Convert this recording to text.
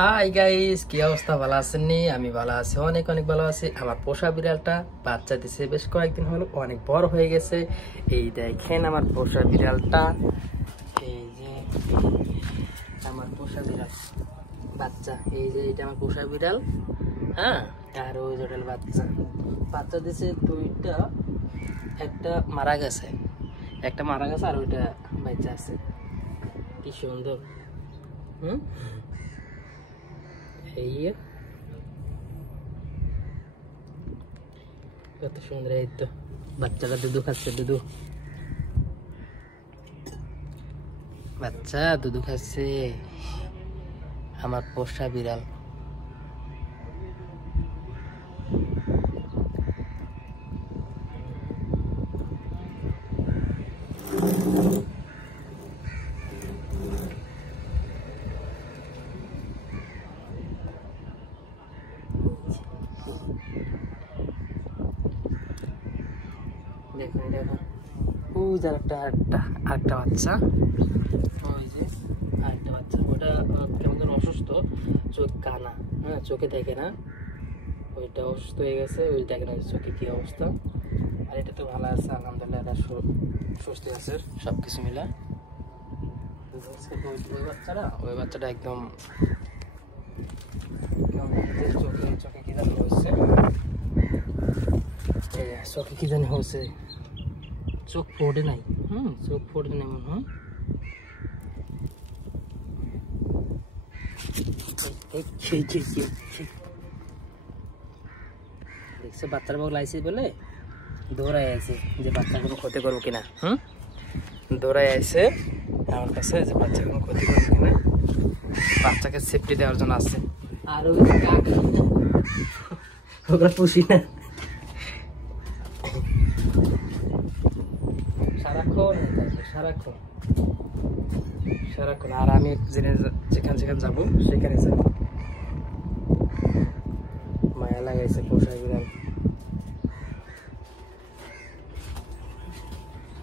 Hi guys, কি অবস্থা? ভালো আছেন নি? আমি ভালো আছি, অনেক অনেক ভালো আছি। আমার পোষা বিড়ালটা বাচ্চা দিছে, বেশ কয়েকদিন হলো, অনেক বড় হয়ে গেছে। এই দেখেন আমার পোষা বিড়ালটা, এই যে আমার পোষা বিড়াল বাচ্চা, এই যে এটা আমার পোষা বিড়াল। হ্যাঁ, আর ওই জোটাল বাচ্চা বাচ্চা দিছে দুইটা, একটা মারা গেছে, আর ওইটা বাচ্চা আছে। কি সুন্দর। এই কত সুন্দর। এই তো বাচ্চাটা দুধু খাচ্ছে, বাচ্চা দুধু খাচ্ছে আমার পোষা বিড়াল। দেখুন দেখুন, ওই যে আরেকটা বাচ্চা, ওই যে আরেকটা বাচ্চা। ওটা কেমন অসুস্থ, চোখ কানা, হ্যাঁ চোখে দেখে না, ওইটা অসুস্থ হয়ে গেছে, ওই দেখে না চোখে কি অবস্থা। আর এটা তো ভালো আছে আলহামদুলিল্লাহ, এটা সুস্থ আছে সব কিছু মিলে। ওই বাচ্চাটা একদম চোখে কি জানি হচ্ছে, চোখে কি জানি হচ্ছে, চোখ ফোটে নাই, চোখ ফোটে নাই মনে হয়। দেখছে বাচ্চার বউ লাইছে বলে দৌড়াই আছে যে বাচ্চার কোনো ক্ষতি করবো কিনা। দৌড়াই আছে আমার কাছে যে বাচ্চার কোনো ক্ষতি করবো কিনা, বাচ্চাকে সেফটি দেওয়ার জন্য আছে। আর ওগুলো পুষি না, সারাক্ষণ। আর আমি যেখানে যাবো সেখানে যাবো। মায়া লাগাইছে পোষা বিড়াল।